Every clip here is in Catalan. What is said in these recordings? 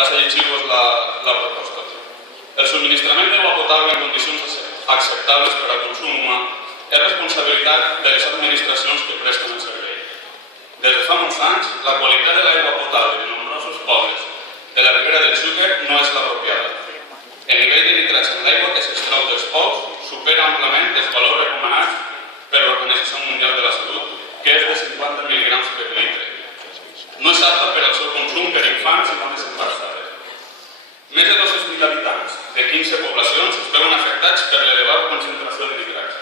Passo a llegir-vos la proposta. El subministrament d'aigua potable en condicions acceptables per al consum humà és responsabilitat de les administracions que presten el servei. Des de fa molts anys, la qualitat de l'aigua potable en nombrosos pobles de la Ribera del Xúquer no és l'apropiada. El nivell de nitrats en l'aigua que s'extrau dels pous supera amplament els valors recomanats per l'Organització Mundial de la Salut, que és de 50 mg per litre. No és apta per al seu consum per infants i dones embarassades. Més de 200.000 habitants de 15 poblacions es veuen afectats per l'elevada concentració de nitrats.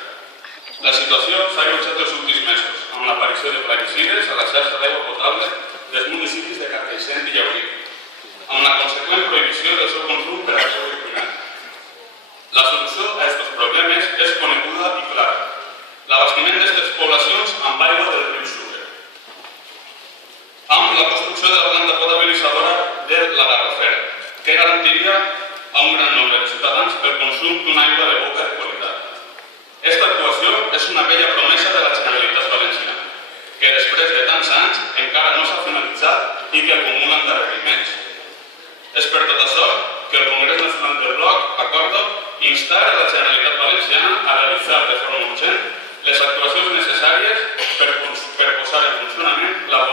La situació s'ha agreujat els últims mesos, amb l'aparició de plaguicides a la xarxa d'aigua potable dels municipis de Carcaixent i Llaurí, amb la conseqüent prohibició del seu consum per al seu veïnat. La solució a aquests problemes és coneguda i clara: l'abastiment d'aquestes poblacions amb aigua del riu Xúquer, amb la construcció de la planta potabilitzadora de la Garrofera, que garantiria a un gran nombre de ciutadans el consum d'una aigua de boca de qualitat. Aquesta actuació és una vella promesa de la Generalitat Valenciana, que després de tants anys encara no s'ha finalitzat i que acumula endarreriments. És per tot això que el Congrés Nacional del Bloc acorda instar a la Generalitat Valenciana a realitzar de forma urgent les actuacions necessàries per posar en funcionament la